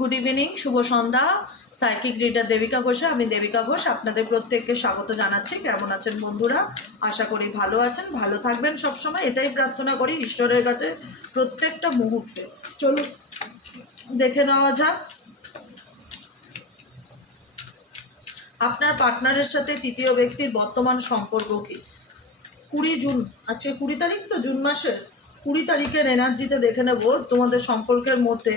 Good evening, শুভ সন্ধ্যা। Psychic reader Devika ঘোষে। আমি দেবিকা ঘোষ আপনাদের প্রত্যেককে স্বাগত জানাচ্ছি। কেমন আছেন বন্ধুরা? আশা করি ভালো আছেন, ভালো থাকবেন সবসময়, এটাই প্রার্থনা করি ঈশ্বরের কাছে প্রত্যেকটা মুহূর্তে। চলুন দেখে নেওয়া যাক আপনার পার্টনারের সাথে তৃতীয় ব্যক্তির বর্তমান সম্পর্ক কী। 20 জুন, আজকে 20 তারিখ, তো জুন মাসের 20 তারিখের এনার্জিতে দেখে নেব তোমাদের সম্পর্কের মধ্যে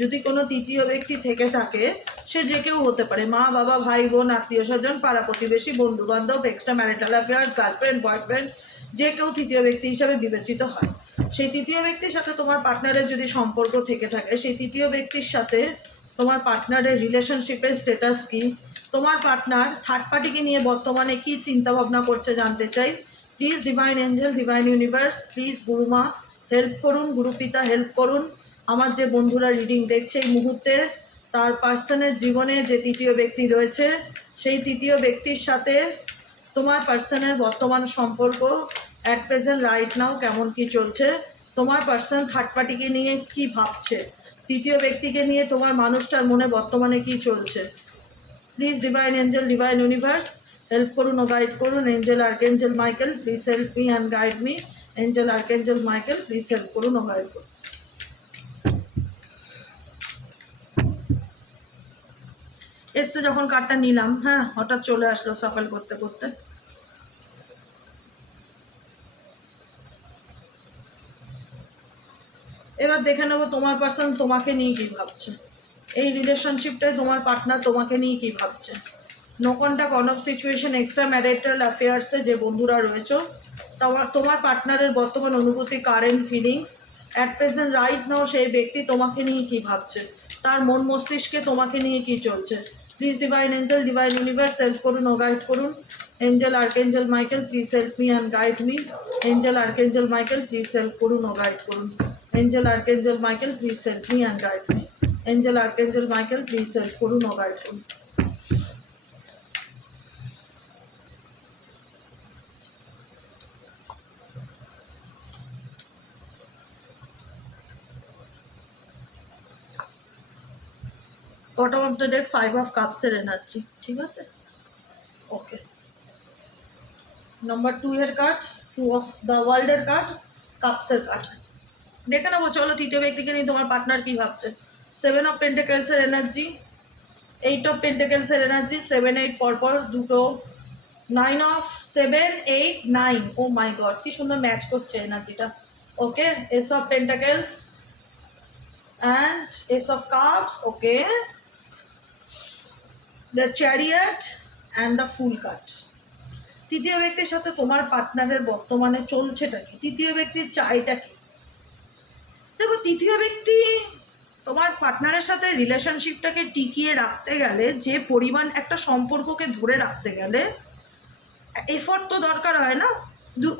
যদি কোনো তৃতীয় ব্যক্তি থেকে থাকে, সে যে কেউ হতে পারে, মা বাবা, ভাই বোন, আত্মীয় স্বজন, পাড়া প্রতিবেশী, বন্ধু বান্ধব, extra marital affairs, girlfriend, boyfriend, যে কেউ তৃতীয় ব্যক্তি হিসাবে বিবেচিত হয়। সেই তৃতীয় ব্যক্তির সাথে তোমার পার্টনারের যদি সম্পর্ক থেকে থাকে, সেই তৃতীয় ব্যক্তির সাথে তোমার পার্টনারের রিলেশনশিপের স্ট্যাটাস কী, তোমার পার্টনার থার্ড পার্টিকে নিয়ে বর্তমানে কী চিন্তাভাবনা করছে জানতে চাই। Please divine angel, divine universe, please গুরুমা হেল্প করুন, গুরুপিতা হেল্প করুন। আমার যে বন্ধুরা রিডিং দেখছে এই মুহূর্তে, তার পার্সনের জীবনে যে তৃতীয় ব্যক্তি রয়েছে, সেই তৃতীয় ব্যক্তির সাথে তোমার পার্সনের বর্তমান সম্পর্ক অ্যাট প্রেজেন্ট রাইট নাও কেমন কি চলছে, তোমার পার্সন থার্ড পার্টিকে নিয়ে কি ভাবছে, তৃতীয় ব্যক্তিকে নিয়ে তোমার মানুষটার মনে বর্তমানে কি চলছে। Please divine angel, divine universe help করুন ও গাইড করুন। Angel archangel Michael, please help me and guide me. Angel archangel Michael, please help করুন ও গাইড করুন। এসছে যখন কার্ডটা নিলাম, হ্যাঁ হঠাৎ চলে আসলো সাফল করতে করতে। এবার দেখে নেবো তোমার পার্সন তোমাকে নিয়ে কী ভাবছে, এই রিলেশনশিপটায় তোমার পার্টনার তোমাকে নিয়ে কী ভাবছে। No contact, on off situation, extra marital অ্যাফেয়ার্সে যে বন্ধুরা রয়েছে, তোমার পার্টনারের বর্তমান অনুভূতি, current feelings at present right now সেই ব্যক্তি তোমাকে নিয়ে কী ভাবছে, তার মন মস্তিষ্কে তোমাকে নিয়ে কী চলছে। Please divine angel, divine universe help করুন ও গাইড করুন। Angel archangel Michael, please help me and guide me. Angel archangel Michael, please help করুন ও গাইড করুন। Angel archangel Michael, please help me and guide me. Angel archangel Michael, please help করুন ও guide করুন। Bottom of the deck 5 of কাপসের energy, ঠিক আছে, okay. Number 2 এর কার্ড, 2 অফ দ্য ওয়ার্ল্ডের কার্ড, কাপসের কার্ড। দেখে নেবো চলো তৃতীয় ব্যক্তিকে নিয়ে তোমার পার্টনার কী ভাবছে। 7 অফ পেন্টাকেলসের এনার্জি, 8 অফ পেন্টাকেলসের এনার্জি, 7 8 পরপর দুটো, 9 অফ 7 8 9। ও মাই গড, কি সুন্দর ম্যাচ করছে এনার্জিটা। Okay, ace of pentacles and ace of cups, okay, the chariot and the fool card. তৃতীয় ব্যক্তির সাথে তোমার পার্টনারের বর্তমানে চলছেটা কি, তৃতীয় ব্যক্তির চাইটা কি। দেখো, তৃতীয় ব্যক্তি তোমার পার্টনারের সাথে রিলেশনশিপটাকে টিকিয়ে রাখতে গেলে, যে পরিমাণ একটা সম্পর্ককে ধরে রাখতে গেলে এফোর্ট তো দরকার হয় না,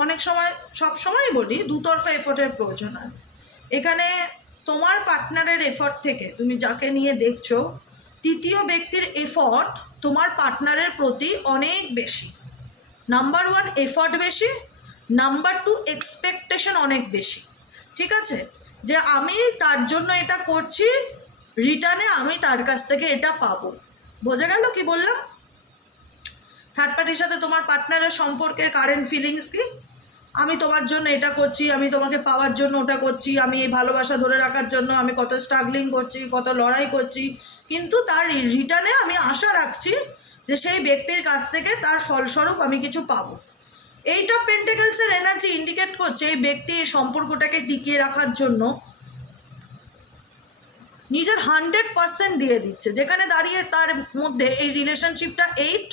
অনেক সময়, সব সময়ই বলি, দুতরফা এফোর্টের প্রয়োজন হয়। এখানে তোমার পার্টনারের এফোর্ট থেকে, তুমি যাকে নিয়ে দেখছো, তৃতীয় ব্যক্তির এফোর্ট তোমার পার্টনারের প্রতি অনেক বেশি। নাম্বার 1 এফোর্ট বেশি, নাম্বার 2 এক্সপেকটেশন অনেক বেশি, ঠিক আছে, যে আমি তার জন্য এটা করছি, রিটার্নে আমি তার কাছ থেকে এটা পাবো। বোঝা গেল কি বললাম? থার্ড পার্টির সাথে তোমার পার্টনারের সম্পর্কের কারেন্ট ফিলিংস কি, আমি তোমার জন্য এটা করছি, আমি তোমাকে পাওয়ার জন্য ওটা করছি, আমি এই ভালোবাসা ধরে রাখার জন্য আমি কত স্ট্রাগলিং করছি, কত লড়াই করছি, কিন্তু তার রিটার্নে আমি আশা রাখছি যে সেই ব্যক্তির কাছ থেকে তার ফলস্বরূপ আমি কিছু পাবো। এইট অফ পেন্টাকেলসের এনার্জি ইন্ডিকেট করছে এই ব্যক্তি এই সম্পর্কটাকে টিকিয়ে রাখার জন্য নিজের 100% দিয়ে দিচ্ছে, যেখানে দাঁড়িয়ে তার মধ্যে এই রিলেশনশিপটা 8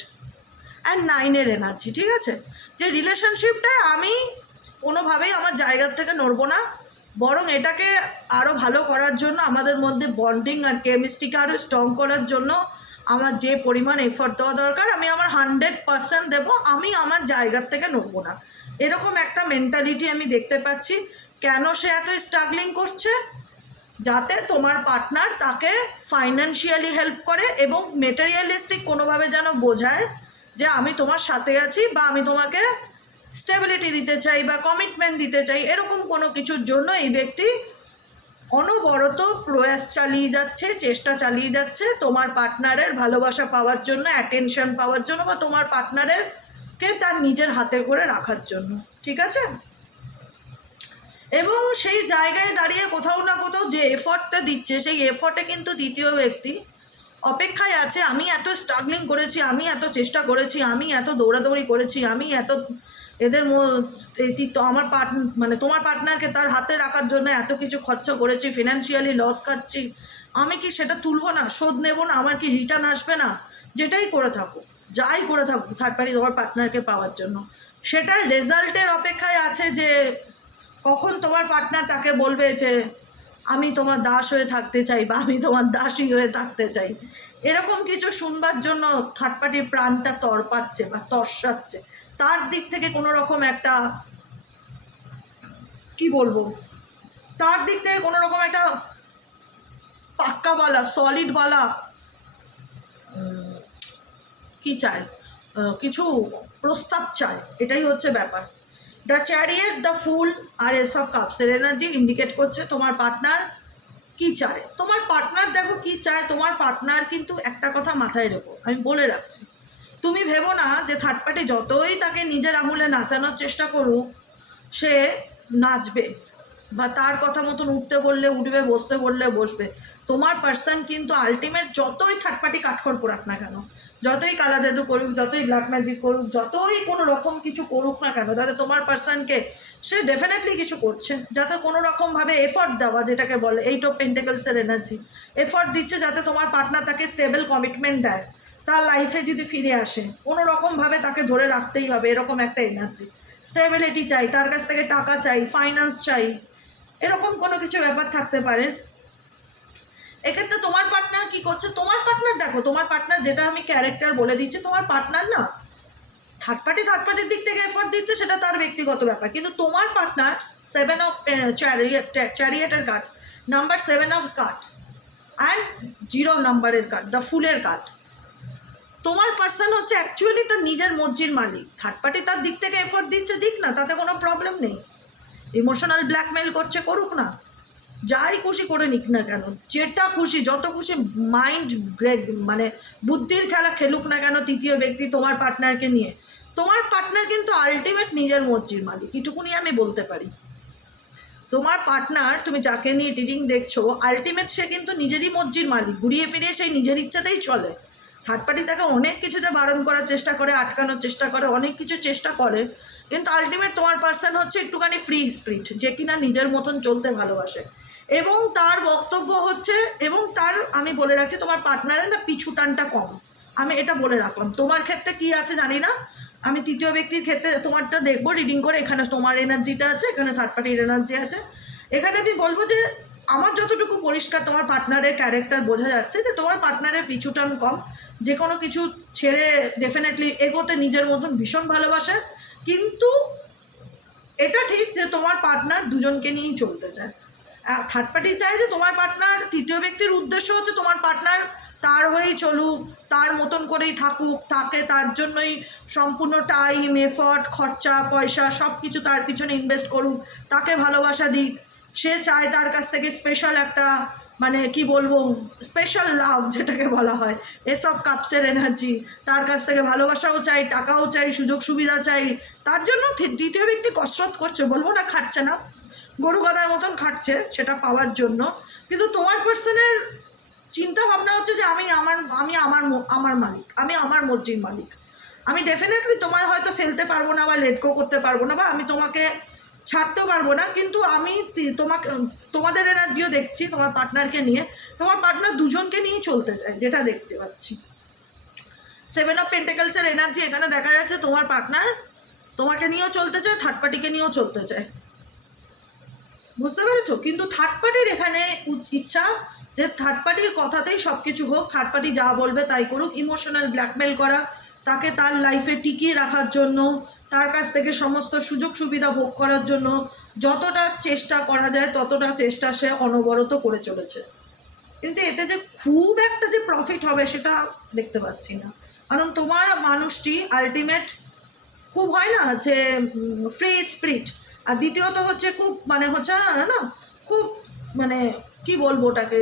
অ্যান্ড 9-এর এনার্জি, ঠিক আছে, যে রিলেশনশিপটায় আমি কোনোভাবেই আমার জায়গার থেকে নড়বো না, বরং এটাকে আরও ভালো করার জন্য, আমাদের মধ্যে বন্ডিং আর কেমিস্ট্রিকে আরও স্ট্রং করার জন্য আমার যে পরিমাণ এফোর্ট দেওয়া দরকার আমি আমার 100% দেবো, আমি আমার জায়গার থেকে নড়বো না, এরকম একটা মেন্টালিটি আমি দেখতে পাচ্ছি। কেন সে এত স্ট্রাগলিং করছে? যাতে তোমার পার্টনার তাকে ফাইন্যান্সিয়ালি হেল্প করে এবং মেটেরিয়ালিস্টিক কোনোভাবে যেন বোঝায় যে আমি তোমার সাথে আছি, বা আমি তোমাকে স্টেবিলিটি দিতে চাই বা কমিটমেন্ট দিতে চাই, এরকম কোনো কিছুর জন্য এই ব্যক্তি অনবরত প্রয়াস চালিয়ে যাচ্ছে, চেষ্টা চালিয়ে যাচ্ছে তোমার পার্টনারের ভালোবাসা পাওয়ার জন্য, অ্যাটেনশন পাওয়ার জন্য, বা তোমার পার্টনারের কে তার নিজের হাতে করে রাখার জন্য, ঠিক আছে? এবং সেই জায়গায় দাঁড়িয়ে কোথাও না কোথাও যে এফর্টটা দিচ্ছে, সেই এফর্টে কিন্তু দ্বিতীয় ব্যক্তি অপেক্ষায় আছে। আমি এত স্ট্রাগলিং করেছি, আমি এত চেষ্টা করেছি, আমি এত দৌড়াদৌড়ি করেছি, আমি এত এদের আমার মানে তোমার পার্টনারকে তার হাতে রাখার জন্য এত কিছু খরচা করেছি, ফিনান্সিয়ালি লস খাচ্ছি, আমি কি সেটা তুলব না, শোধ নেব না, আমার কি রিটার্ন আসবে না? যেটাই করে থাকো, যাই করে থাকো থার্ড পার্টি তোমার পার্টনারকে পাওয়ার জন্য, সেটার রেজাল্টের অপেক্ষায় আছে যে কখন তোমার পার্টনার তাকে বলবে যে আমি তোমার দাস হয়ে থাকতে চাই, বা আমি তোমার দাসী হয়ে থাকতে চাই। এরকম কিছু শুনবার জন্য থার্ড পার্টির প্রাণটা তড়পাচ্ছে বা তর্সাচ্ছে। তার দিক থেকে কোনো রকম একটা কি বলবো, তার দিক থেকে কোনো রকম একটা পাক্কাওয়ালা সলিডওয়ালা কি চায়, কিছু প্রস্তাব চায়, এটাই হচ্ছে ব্যাপার। দ্য চ্যারিয়েট, দ্য ফুল আর এস অফ কাপসের এনার্জি ইন্ডিকেট করছে তোমার পার্টনার কি চায়। তোমার পার্টনার দেখো কি চায়, তোমার পার্টনার কিন্তু একটা কথা মাথায় রেখো, আমি বলে রাখছি, তুমি ভেবো না যে থার্ড পার্টি যতই তাকে নিজের আঙুলে নাচানোর চেষ্টা করুক সে নাচবে, বা তার কথা মতন উঠতে বললে উঠবে, বসতে বললে বসবে। তোমার পার্সন কিন্তু আলটিমেট যতই থার্ড পার্টি কাঠখড় পোড়াক না কেন, যতই কালা জাদু করুক, যতই ব্ল্যাক ম্যাজিক করুক, যতই কোনো রকম কিছু করুক না কেন, যাতে তোমার পার্সনকে সে ডেফিনেটলি কিছু করছে, যাতে কোনো রকমভাবে এফর্ট দেওয়া, যেটাকে বলে এইট অফ পেন্টাকলসের এনার্জি, এফর্ট দিচ্ছে যাতে তোমার পার্টনার তাকে স্টেবল কমিটমেন্ট দেয়, তার লাইফে যদি ফিরে আসে কোনো রকমভাবে তাকে ধরে রাখতেই হবে, এরকম একটা এনার্জি। স্টেবিলিটি চাই, তার কাছ থেকে টাকা চাই, ফাইন্যান্স চাই, এরকম কোনো কিছু ব্যাপার থাকতে পারে। এক্ষেত্রে তোমার পার্টনার কি করছে, তোমার পার্টনার দেখো, তোমার পার্টনার যেটা আমি ক্যারেক্টার বলে দিচ্ছি, তোমার পার্টনার না থার্ড পার্টির দিক থেকে এফোর্ট দিচ্ছে, সেটা তার ব্যক্তিগত ব্যাপার, কিন্তু তোমার পার্টনার 7 অফ চ্যারিয়েটের card, number 7 of card and 0 নাম্বারের কার্ড, দ্য ফুলের কার্ড। তোমার পার্সন হচ্ছে অ্যাকচুয়ালি তার নিজের মর্জির মালিক। থার্ড পার্টি তার দিক থেকে এফোর্ট দিচ্ছে, দিক না, তাতে কোনো প্রবলেম নেই। ইমোশনাল ব্ল্যাকমেল করছে, করুক না, যাই খুশি করে নিক না কেন, যেটা খুশি যত খুশি মাইন্ড মানে বুদ্ধির খেলা খেলুক না কেন তৃতীয় ব্যক্তি তোমার পার্টনারকে নিয়ে, তোমার পার্টনার কিন্তু আলটিমেট নিজের মর্জির মালিক, এটুকুনি আমি বলতে পারি। তোমার পার্টনার, তুমি যাকে নিয়ে রিডিং দেখছো, আলটিমেট সে কিন্তু নিজেরই মর্জির মালিক, ঘুরিয়ে ফিরিয়ে সেই নিজের ইচ্ছাতেই চলে। থার্ড পার্টি তাকে অনেক কিছুতে বারণ করার চেষ্টা করে, আটকানোর চেষ্টা করে, অনেক কিছু চেষ্টা করে, কিন্তু আলটিমেট তোমার পার্সন হচ্ছে একটুখানি ফ্রি স্পিরিট, যে কিনা নিজের মতন চলতে ভালোবাসে। এবং তার বক্তব্য হচ্ছে, এবং তার আমি বলে রাখছি তোমার পার্টনারের না পিছু টানটা কম, আমি এটা বলে রাখলাম। তোমার ক্ষেত্রে কি আছে জানি না, আমি তৃতীয় ব্যক্তির ক্ষেত্রে তোমারটা দেখবো রিডিং করে, এখানে তোমার এনার্জিটা আছে, এখানে থার্ড পার্টির এনার্জি আছে। এখানে আমি বলবো যে আমার যতটুকু পরিষ্কার তোমার পার্টনারের ক্যারেক্টার বোঝা যাচ্ছে যে তোমার পার্টনারের পিছুটান কম, যে কোনো কিছু ছেড়ে ডেফিনেটলি এগোতে নিজের মতন ভীষণ ভালোবাসে। কিন্তু এটা ঠিক যে তোমার পার্টনার দুজনকে নিয়েই চলতে চায়। থার্ড পার্টি চায় যে তোমার পার্টনার, তৃতীয় ব্যক্তির উদ্দেশ্য হচ্ছে তোমার পার্টনার তার হয়েই চলুক, তার মতন করেই থাকুক, তাকে তার জন্যই সম্পূর্ণ টাইম, এফর্ট, খরচা, পয়সা সব কিছু তার পিছনে ইনভেস্ট করুক, তাকে ভালোবাসা দিক। সে চায় তার কাছ থেকে স্পেশাল একটা, মানে কি বলবো, স্পেশাল লাভ যেটাকে বলা হয়, এস অফ কাপসের এনার্জি, তার কাছ থেকে ভালোবাসাও চাই, টাকাও চাই, সুযোগ সুবিধা চাই। তার জন্য দ্বিতীয় ব্যক্তি কসরত করছে, বলবো না খাটছে না, গরু গাদার মতন খাটছে সেটা পাওয়ার জন্য। কিন্তু তোমার পার্সনের চিন্তা ভাবনা হচ্ছে যে আমার মালিক, আমি আমার মর্জির মালিক, আমি ডেফিনেটলি তোমায় হয়তো ফেলতে পারবো না, বা লেট গো করতে পারবো না, বা আমি তোমাকে ছাড়তেও পারবো না, কিন্তু আমি তোমাকে, তোমাদের এনার্জিও দেখছি তোমার পার্টনারকে নিয়ে, তোমার পার্টনার দুজনকে নিয়েই চলতে চায়, যেটা দেখতে পাচ্ছি। 7 অফ পেন্টাকলসের এনার্জি এখানে দেখা যাচ্ছে, তোমার পার্টনার তোমাকে নিয়েও চলতে চায়, থার্ড পার্টিকে নিয়েও চলতে চায়, বুঝতে পেরেছো? কিন্তু থার্ড পার্টির এখানে ইচ্ছা যে থার্ড পার্টির কথাতেই সব কিছু হোক, থার্ড পার্টি যা বলবে তাই করুক, ইমোশনাল ব্ল্যাকমেল করা, তাকে তার লাইফে টিকিয়ে রাখার জন্য, তার কাছ থেকে সমস্ত সুযোগ সুবিধা ভোগ করার জন্য যতটা চেষ্টা করা যায় ততটা চেষ্টা সে অনবরত করে চলেছে। কিন্তু এতে যে খুব একটা যে প্রফিট হবে সেটা দেখতে পাচ্ছি না, কারণ তোমার মানুষটি আলটিমেট খুব হয় না যে ফ্রি স্পিরিট, আর দ্বিতীয়ত হচ্ছে খুব মানে হচ্ছে না খুব মানে কি বলবো ওটাকে,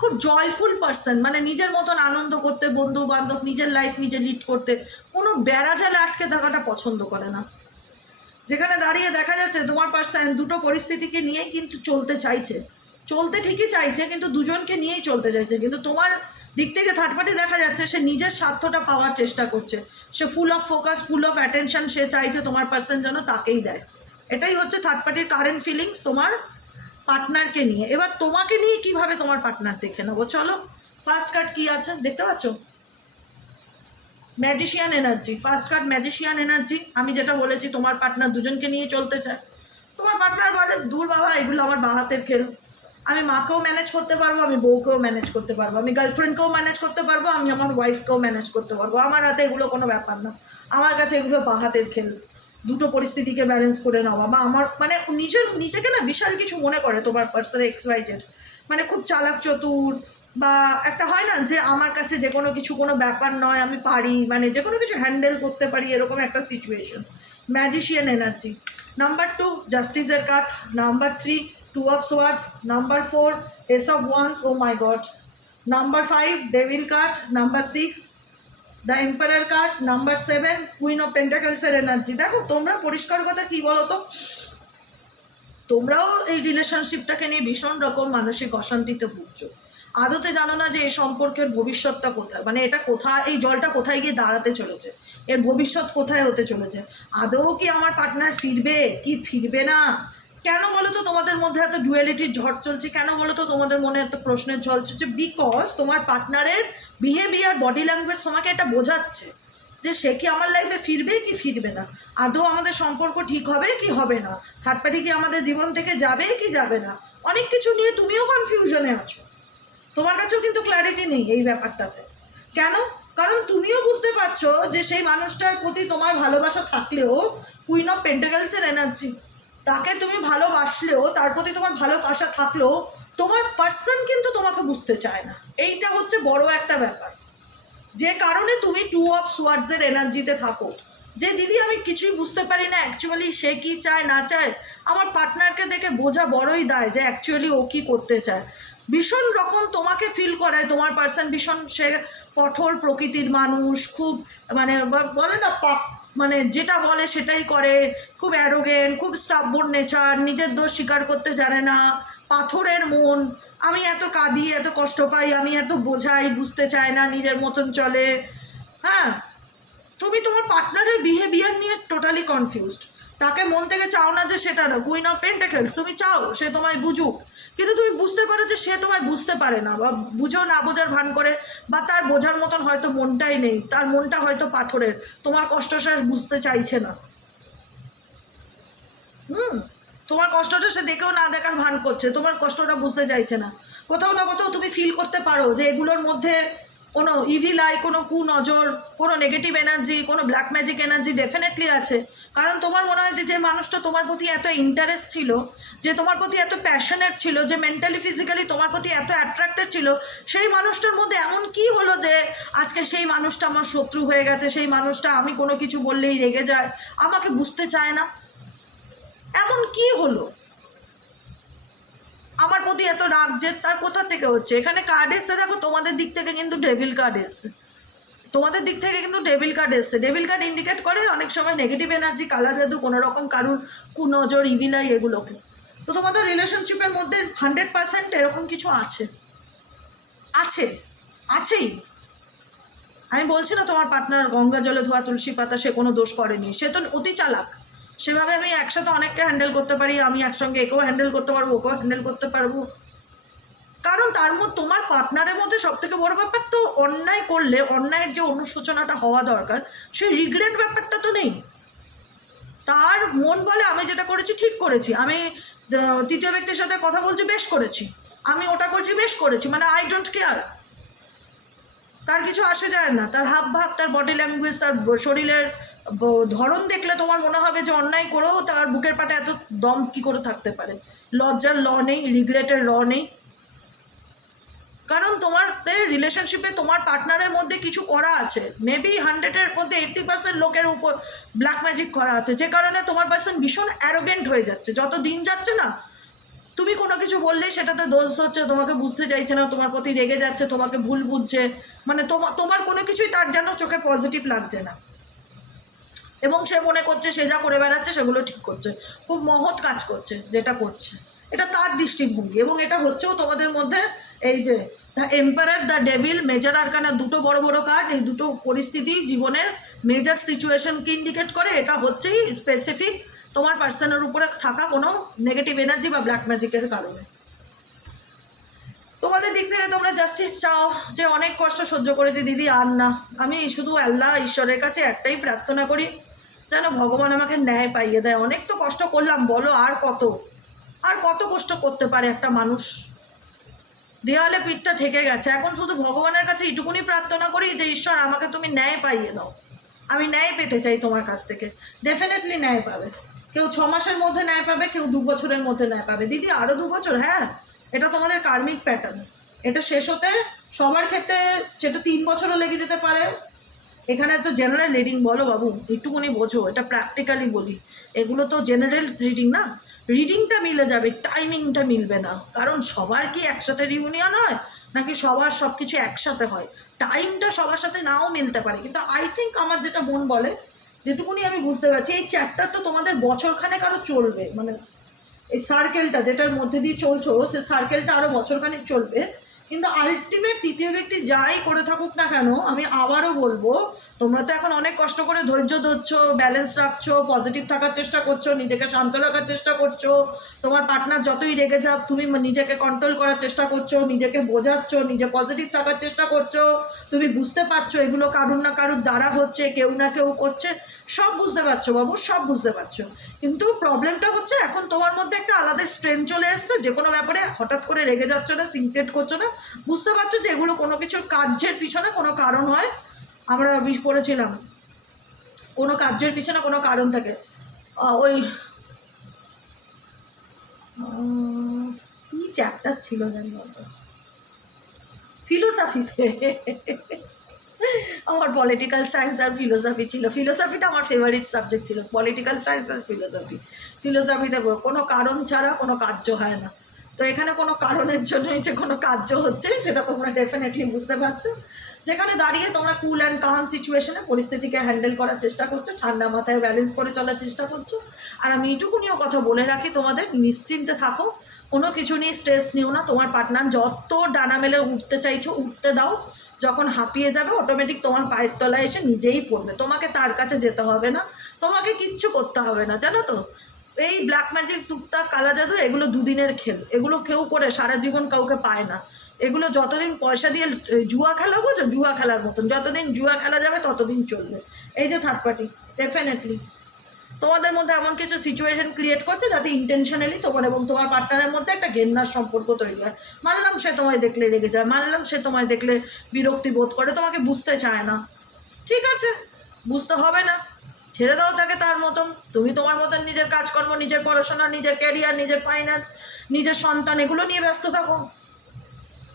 খুব জয়ফুল পার্সন, মানে নিজের মতন আনন্দ করতে, বন্ধু বান্ধব, নিজের লাইফ নিজে লিড করতে, কোনো বেড়াজালে আটকে থাকাটা পছন্দ করে না। যেখানে দাঁড়িয়ে দেখা যাচ্ছে তোমার পার্সন দুটো পরিস্থিতিকে নিয়েই কিন্তু চলতে চাইছে, চলতে ঠিকই চাইছে, কিন্তু দুজনকে নিয়েই চলতে চাইছে, কিন্তু তোমার দিক থেকে থার্ড পার্টি দেখা যাচ্ছে সে নিজের স্বার্থটা পাওয়ার চেষ্টা করছে, সে full of focus, full of attention সে চাইছে তোমার পার্সন যেন তাকেই দেয়। এটাই হচ্ছে থার্ড পার্টির কারেন্ট ফিলিংস তোমার পার্টনারকে নিয়ে। এবার তোমাকে নিয়ে কিভাবে তোমার পার্টনার দেখে নেবো, চলো। ফার্স্ট কার্ড কি আছে দেখতে পাচ্ছ? Magician energy. First card magician energy. আমি যেটা বলেছি তোমার পার্টনার দুজনকে নিয়ে চলতে চায়। তোমার পার্টনার বলে দূর বাবা, এগুলো আমার বাঁ হাতের খেল, আমি মাকেও ম্যানেজ করতে পারবো, আমি বউকেও ম্যানেজ করতে পারবো, আমি গার্লফ্রেন্ডকেও ম্যানেজ করতে পারবো, আমি আমার ওয়াইফকেও ম্যানেজ করতে পারবো, আমার হাতে এগুলো কোনো ব্যাপার না, আমার কাছে এগুলো বাঁ হাতের খেল। দুটো পরিস্থিতিকে ব্যালেন্স করে নেওয়া, বা আমার মানে নিজেকে না বিশাল কিছু মনে করে তোমার পার্সন XYZ, মানে খুব চালাক চতুর, বা একটা হয় না যে আমার কাছে যে কোনো কিছু কোনো ব্যাপার নয়, আমি পারি, মানে যে কোনো কিছু হ্যান্ডেল করতে পারি, এরকম একটা সিচুয়েশন। Magician energy. নাম্বার 2 জাস্টিসের card, number 3 2 of swords, number 4 ace of wands, oh my god, number 5 devil card, number 6 the empire card, number 7 queen of পেন্টাকেলসের এনার্জি। দেখো তোমরা পরিষ্কার কথা কি বলো তো, তোমরাও এই রিলেশনশিপটাকে নিয়ে ভীষণ রকম মানসিক অশান্তিতে ভুগছো। আদতে জানো না যে এই সম্পর্কের ভবিষ্যৎটা কোথায়, মানে এটা কোথায়, এই জলটা কোথায় গিয়ে দাঁড়াতে চলেছে, এর ভবিষ্যৎ কোথায় হতে চলেছে, আদৌ কি আমার পার্টনার ফিরবে কি ফিরবে না। কেন বলো তো তোমাদের মধ্যে এত ডুয়ালিটির ঝড় চলছে, কেন বলো তো তোমাদের মনে এত প্রশ্নের ঝড় চলছে? বিকজ তোমার পার্টনারের বিহেভিয়ার, বডি ল্যাঙ্গুয়েজ তোমাকে এটা বোঝাচ্ছে যে সে কি আমার লাইফে ফিরবে কি ফিরবে না, আদৌ আমাদের সম্পর্ক ঠিক হবে কি হবে না, থার্ড পার্টি কি আমাদের জীবন থেকে যাবে কি যাবে না। অনেক কিছু নিয়ে তুমিও কনফিউশনে আছো, তোমার কাছেও কিন্তু ক্ল্যারিটি নেই এই ব্যাপারটাতে। কেন? কারণ তুমিও বুঝতে পারছো যে সেই মানুষটার প্রতি তোমার ভালোবাসা থাকলেও, কুইন অফ পেন্টাকেলসের এনার্জি, তাকে তুমি ভালোবাসলেও, তার প্রতি তোমার ভালোবাসা থাকলেও তোমার পার্সন কিন্তু তোমাকে বুঝতে চায় না। এইটা হচ্ছে বড় একটা ব্যাপার, যে কারণে তুমি 2 অফ সোয়ার্ডসের এনার্জিতে থাকো, যে দিদি আমি কিছুই বুঝতে পারি না অ্যাকচুয়ালি সে কি চায় না চায়। আমার পার্টনারকে দেখে বোঝা বড়ই দায় যে অ্যাকচুয়ালি ও কী করতে চায়। ভীষণ রকম তোমাকে ফিল করায় তোমার পার্সন, ভীষণ সে কঠোর প্রকৃতির মানুষ, খুব মানে বলে না মানে যেটা বলে সেটাই করে, খুব অ্যারোগেন্ট, খুব স্টাববোর্ন নেচার, নিজের দোষ স্বীকার করতে জানে না, পাথরের মন। আমি এত কাঁদি, এত কষ্ট পাই, আমি এত বোঝাই, বুঝতে চায় না, নিজের মতন চলে। হ্যাঁ, তুমি তোমার পার্টনারের বিহেভিয়ার নিয়ে টোটালি কনফিউজড। তাকে মন থেকে চাও না যে সেটা না, কুইন অফ পেন্টাকেলস, তুমি চাও সে তোমায় বুঝুক, কিন্তু তুমি বুঝতে পারো যে সে তোমায় বুঝতে পারে না, বা বুঝো না বোঝার ভান করে, বা তার বোঝার মতন হয়তো মনটাই নেই, তার মনটা হয়তো পাথরের, তোমার কষ্ট সে বুঝতে চাইছে না। তোমার কষ্টটা সে দেখেও না দেখার ভান করছে, তোমার কষ্টটা বুঝতে চাইছে না। কোথাও না কোথাও তুমি ফিল করতে পারো যে এগুলোর মধ্যে কোনো ইভিল আই, কোনো কুনজর, কোনো নেগেটিভ এনার্জি, কোনো ব্ল্যাক ম্যাজিক এনার্জি ডেফিনেটলি আছে। কারণ তোমার মনে হয় যে মানুষটা তোমার প্রতি এত ইন্টারেস্ট ছিল, যে তোমার প্রতি এত প্যাশনেট ছিল, যে মেন্টালি ফিজিক্যালি তোমার প্রতি এত অ্যাট্রাক্টেড ছিল, সেই মানুষটার মধ্যে এমন কি হলো যে আজকে সেই মানুষটা আমার শত্রু হয়ে গেছে, সেই মানুষটা আমি কোনো কিছু বললেই রেগে যায়, আমাকে বুঝতে চায় না। এমন কি হলো আমার প্রতি এত রাগ, যে তার কোথা থেকে হচ্ছে? এখানে কার্ড এসছে, দেখো তোমাদের দিক থেকে কিন্তু ডেভিল কার্ড এসছে, তোমাদের দিক থেকে কিন্তু ডেভিল কার্ড এসছে। ডেভিল কার্ড ইন্ডিকেট করে অনেক সময় নেগেটিভ এনার্জি, কালা জাদু, কোনো রকম কারুর কুনজর, ইভিলাই, এগুলোকে। তো তোমাদের রিলেশনশিপের মধ্যে 100% এরকম কিছু আছে, আছে, আছেই। আমি বলছি না তোমার পার্টনার গঙ্গা জলে ধোয়া তুলসী পাতা, সে কোনো দোষ করেনি, সে তো অতি চালাক। সেভাবে আমি একসাথে অনেককে হ্যান্ডেল করতে পারি, আমি একসঙ্গে একেও হ্যান্ডেল করতে পারবো, ওকেও হ্যান্ডেল করতে পারবো। কারণ তার মধ্যে তোমার পার্টনারের মধ্যে সবথেকে বড় ব্যাপার তো অন্যায় করলে অন্যায়ের যে অনুশোচনাটা হওয়া দরকার, সেই রিগ্রেট ব্যাপারটা তো নেই। তার মন বলে আমি যেটা করেছি ঠিক করেছি, আমি তৃতীয় ব্যক্তির সাথে কথা বলছি বেশ করেছি, আমি ওটা করছি বেশ করেছি, মানে আই ডোন্ট কেয়ার। তার কিছু আসে যায় না, তার হাব ভাব, তার বডি ল্যাঙ্গুয়েজ, তার শরীরের ধরন দেখলে তোমার মনে হবে যে অন্যায় করেও তার বুকের পাটে এত দম কী করে থাকতে পারে। লজ্জার ল নেই, রিগ্রেটের র নেই। কারণ তোমাদের রিলেশনশিপে তোমার পার্টনারের মধ্যে কিছু করা আছে, মেবি 100-এর মধ্যে 80% লোকের উপর ব্ল্যাক ম্যাজিক করা আছে, যে কারণে তোমার পার্সন ভীষণ অ্যারোগেন্ট হয়ে যাচ্ছে। যত দিন যাচ্ছে না, তুমি তুমি কোনো কিছু বললেই সেটাতে দোষ হচ্ছে, তোমাকে বুঝতে চাইছে না, তোমার প্রতি রেগে যাচ্ছে, তোমাকে ভুল বুঝছে, মানে তোমার কোনো কিছুই তার যেন চোখে পজিটিভ লাগছে না, এবং সে মনে করছে সে যা করে বেড়াচ্ছে সেগুলো ঠিক করছে, খুব মহৎ কাজ করছে যেটা করছে, এটা তার দৃষ্টিভঙ্গি। এবং এটা হচ্ছেও তোমাদের মধ্যে এই যে the empire, the devil, major arcana, দুটো বড় বড় কার্ড, এই দুটো পরিস্থিতি জীবনের মেজর সিচুয়েশনকে ইন্ডিকেট করে। এটা হচ্ছেই স্পেসিফিক তোমার পার্সনের উপরে থাকা কোনো নেগেটিভ এনার্জি বা ব্ল্যাক ম্যাজিকের কারণে। তোমাদের দিক থেকে তোমরা জাস্টিস চাও যে অনেক কষ্ট সহ্য করেছি দিদি, আর না। আমি শুধু আল্লাহ ঈশ্বরের কাছে একটাই প্রার্থনা করি, যেন ভগবান আমাকে ন্যায় পাইয়ে দেয়। অনেক তো কষ্ট করলাম, বলো আর কত কষ্ট করতে পারে একটা মানুষ? দেওয়ালে পিঠটা ঠেকে গেছে, এখন শুধু ভগবানের কাছে এইটুকুনি প্রার্থনা করি যে ঈশ্বর আমাকে তুমি ন্যায় পাইয়ে দাও, আমি ন্যায় পেতে চাই তোমার কাছ থেকে। ডেফিনেটলি ন্যায় পাবে, কেউ 6 মাসের মধ্যে ন্যায় পাবে, কেউ 2 বছরের মধ্যে ন্যায় পাবে। দিদি আরও 2 বছর? হ্যাঁ, এটা তোমাদের কার্মিক প্যাটার্ন, এটা শেষ হতে সবার ক্ষেত্রে সেটা 3 বছরও লেগে যেতে পারে। এখানে তো জেনারেল রিডিং, বলো বাবু, একটুকুনি বোঝো, এটা প্র্যাকটিক্যালি বলি, এগুলো তো জেনারেল রিডিং না। রিডিংটা মিলে যাবে, টাইমিংটা মিলবে না, কারণ সবার কি একসাথে রিউনিয়ন হয় নাকি সবার সব কিছু একসাথে হয়? টাইমটা সবার সাথে নাও মিলতে পারে, কিন্তু আই থিঙ্ক আমার যেটা মন বলে, যেটুকুনি আমি বুঝতে পারছি, এই চ্যাপ্টারটা তোমাদের বছরখানেক আরও চলবে, মানে এই সার্কেলটা যেটার মধ্যে দিয়ে চলছো সে সার্কেলটা আরও বছরখানেক চলবে। কিন্তু আলটিমেট তৃতীয় ব্যক্তি যাই করে থাকুক না কেন, আমি আবারও বলবো, তোমরা তো এখন অনেক কষ্ট করে ধৈর্য ধরছো, ব্যালেন্স রাখছো, পজিটিভ থাকার চেষ্টা করছো, নিজেকে শান্ত রাখার চেষ্টা করছো। তোমার পার্টনার যতই রেগে যাও, তুমি নিজেকে কন্ট্রোল করার চেষ্টা করছো, নিজেকে বোঝাচ্ছ, নিজে পজিটিভ থাকার চেষ্টা করছো। তুমি বুঝতে পারছো এগুলো কারুর না কারুর দ্বারা হচ্ছে, কেউ না কেউ করছে, সব বুঝতে পারছো বাবু, সব বুঝতে পারছো। কিন্তু প্রবলেমটা হচ্ছে এখন তোমার মধ্যে একটা আলাদা স্ট্রেংথ চলে এসছে, যে কোনো ব্যাপারে হঠাৎ করে রেগে যাচ্ছ না, সিনক্রেট করছো না, বুঝতে পারছো যে এগুলো কোনো কিছুর কার্যের পিছনে কোনো কারণ হয়। আমরা পড়েছিলাম কোনো কার্যের পিছনে কোনো কারণ থাকে, ওই কি চ্যাপ্টার ছিল জানি বলতো, ফিলোসফিতে আমার পলিটিক্যাল সায়েন্স আর ফিলোসফি ছিল, ফিলোসফিটা আমার ফেভারিট সাবজেক্ট ছিল, পলিটিক্যাল সায়েন্স আর ফিলোসফিতে কোনো কারণ ছাড়া কোনো কার্য হয় না। তো এখানে কোনো কারণের জন্যই যে কোনো কার্য হচ্ছে সেটা তোমরা ডেফিনেটলি বুঝতে পারছো, যেখানে দাঁড়িয়ে তোমরা কুল অ্যান্ড কাম সিচুয়েশনে পরিস্থিতিকে হ্যান্ডেল করার চেষ্টা করছো, ঠান্ডা মাথায় ব্যালেন্স করে চলার চেষ্টা করছো। আর আমি এইটুকুনিও কথা বলে রাখি তোমাদের, নিশ্চিন্তে থাকো, কোনো কিছু নিয়ে স্ট্রেস নিও না। তোমার পার্টনার যত ডানা মেলে উঠতে চাইছো উঠতে দাও, যখন হাঁপিয়ে যাবে অটোমেটিক তোমার পায়ের তলায় এসে নিজেই পড়বে, তোমাকে তার কাছে যেতে হবে না, তোমাকে কিচ্ছু করতে হবে না, জানো তো। এই ব্ল্যাক ম্যাজিক, টুকটাক, কালা জাদু, এগুলো দুদিনের খেল, এগুলো কেউ করে সারা জীবন কাউকে পায় না। এগুলো যতদিন পয়সা দিয়ে জুয়া খেলা, বোঝো, জুয়া খেলার মতন, যতদিন জুয়া খেলা যাবে ততদিন চলবে। এই যে থার্ড পার্টি ডেফিনেটলি তোমাদের মধ্যে এমন কিছু সিচুয়েশন ক্রিয়েট করছে যাতে ইন্টেনশনালি তোমার এবং তোমার পার্টনারের মধ্যে একটা ঘেন্নার সম্পর্ক তৈরি হয়। মানলাম সে তোমায় দেখলে রেগে যায়, মানলাম সে তোমায় দেখলে বিরক্তি বোধ করে, তোমাকে বুঝতে চায় না, ঠিক আছে, বুঝতে হবে না, ছেড়ে দাও তাকে তার মতন। তুমি তোমার মতন নিজের কাজকর্ম, নিজের পড়াশোনা, নিজের ক্যারিয়ার, নিজের ফাইন্যান্স, নিজের সন্তান, এগুলো নিয়ে ব্যস্ত থাকো।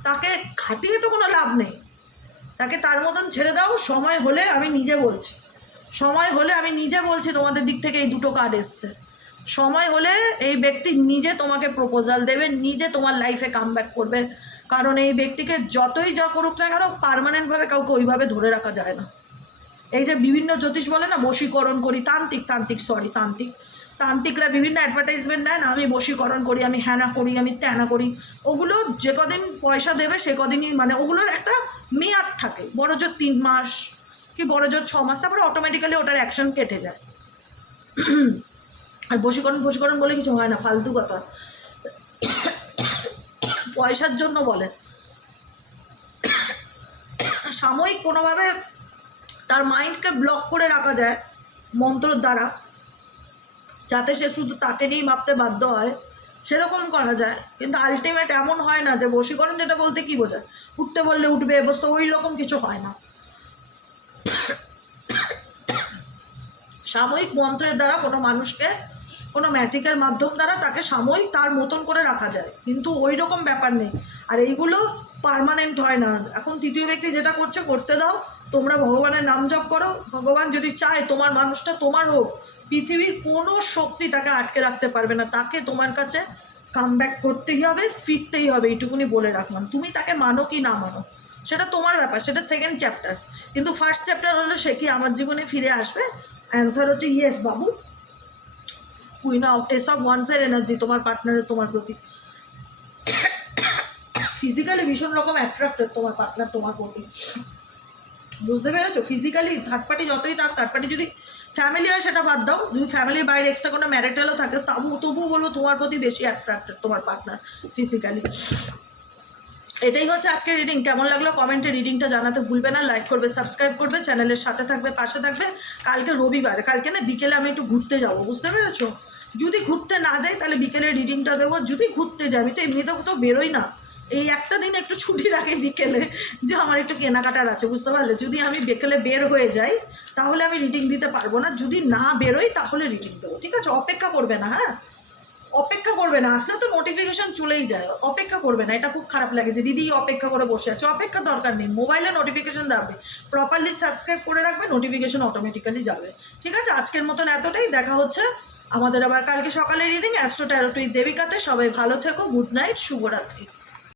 তাকে খাটিয়ে তো কোনো লাভ নেই, তাকে তার মতন ছেড়ে দাও। সময় হলে, আমি নিজে বলছি, সময় হলে, আমি নিজে বলছি, তোমাদের দিক থেকে এই দুটো কার্ড এসছে, সময় হলে এই ব্যক্তি নিজে তোমাকে প্রপোজাল দেবে, নিজে তোমার লাইফে কামব্যাক করবে। কারণ এই ব্যক্তিকে যতই যা করুক না কেন, পার্মানেন্টভাবে কাউকে ওইভাবে ধরে রাখা যায় না। এই যে বিভিন্ন জ্যোতিষ বলে না বশীকরণ করি, তান্ত্রিকরা বিভিন্ন অ্যাডভার্টাইজমেন্ট দেয় না, আমি বশীকরণ করি, আমি হ্যানা করি, আমি ত্যানা করি, ওগুলো যে কদিন পয়সা দেবে সে কদিনই, মানে ওগুলোর একটা মেয়াদ থাকে, বড় জোর 3 মাস কি বড় জোর 6 মাস, তারপরে অটোমেটিক্যালি ওটার অ্যাকশন কেটে যায়। আর বশীকরণ বলে কিছু হয় না, ফালতু কথা, পয়সার জন্য বলে। সাময়িক কোনোভাবে তার মাইন্ডকে ব্লক করে রাখা যায় মন্ত্রর দ্বারা, যাতে সে শুধু তাকে নিয়েই ভাবতে বাধ্য হয়, সেরকম করা যায়। কিন্তু আলটিমেট এমন হয় না যে বশীকরণ, যেটা বলতে কী বোঝায়, উঠতে বললে উঠবে, বসতে, ওই রকম কিছু হয় না। সাময়িক মন্ত্রের দ্বারা কোনো মানুষকে, কোনো ম্যাজিকের মাধ্যম দ্বারা তাকে সাময়িক তার মতন করে রাখা যায়, কিন্তু ওই রকম ব্যাপার নেই। আর এইগুলো পার্মানেন্ট হয় না। এখন তৃতীয় ব্যক্তি যেটা করছে করতে দাও, তোমরা ভগবানের নাম জপ করো, ভগবান যদি চায় তোমার মানুষটা তোমার হোক, পৃথিবীর কোনো শক্তি তাকে আটকে রাখতে পারবে না, তাকে তোমার কাছে কাম ব্যাক করতেই হবে, ফিরতেই হবে, এইটুকুনি বলে রাখলাম। তুমি তাকে মানো কি না মানো সেটা তোমার ব্যাপার, সেটা সেকেন্ড চ্যাপ্টার। কিন্তু ফার্স্ট চ্যাপ্টার হলো সে কি আমার জীবনে ফিরে আসবে। অ্যান্সার হচ্ছে ইয়েস বাবু। কুইন অফ এস অফ ওয়ান্সের এনার্জি তোমার পার্টনারের তোমার প্রতি, ফিজিক্যালি ভীষণ রকম অ্যাট্রাক্টেড তোমার পার্টনার তোমার প্রতি, বুঝতে পেরেছো? ফিজিক্যালি থার্ড পার্টি যতই থাক, থার্ড পার্টি যদি ফ্যামিলি হয় সেটা বাদ দাও, যদি ফ্যামিলির বাইরে এক্সট্রা কোনো ম্যারিটালও থাকে তবুও বলবো তোমার প্রতি বেশি অ্যাট্রাক্টেড তোমার পার্টনার ফিজিক্যালি। এটাই হচ্ছে আজকের রিডিং। কেমন লাগলো কমেন্টে রিডিংটা জানাতে ভুলবে না। লাইক করবে, সাবস্ক্রাইব করবে, চ্যানেলের সাথে থাকবে, পাশে থাকবে। কালকে রবিবার, কালকে না বিকেলে আমি একটু ঘুরতে যাব, বুঝতে পেরেছো? যদি ঘুরতে না যাই তাহলে বিকেলে রিডিংটা দেবো। যদি ঘুরতে যাই, আমি তো এমনিতে কোথাও বেরোই না, এই একটা দিন একটু ছুটি রাখে বিকেলে, যে আমার একটু কেনাকাটার আছে, বুঝতে পারলে? যদি আমি বিকেলে বের হয়ে যাই তাহলে আমি রিডিং দিতে পারবো না, যদি না বেরোই তাহলে রিডিং দেবো, ঠিক আছে? অপেক্ষা করবে না, হ্যাঁ অপেক্ষা করবে না, আসলে তো নোটিফিকেশন চলেই যায়, অপেক্ষা করবে না। এটা খুব খারাপ লাগে যে দিদি অপেক্ষা করে বসে আছে, অপেক্ষা দরকার নেই। মোবাইলে নোটিফিকেশন যাবে, প্রপারলি সাবস্ক্রাইব করে রাখবে, নোটিফিকেশন অটোমেটিক্যালি যাবে, ঠিক আছে? আজকের মতন এতটাই, দেখা হচ্ছে আমাদের আবার কালকে সকালে রিডিং অ্যাস্ট্রো ট্যারোট উইথ দেবিকাতে। সবাই ভালো থেকো, গুড নাইট, শুভরাত্রি।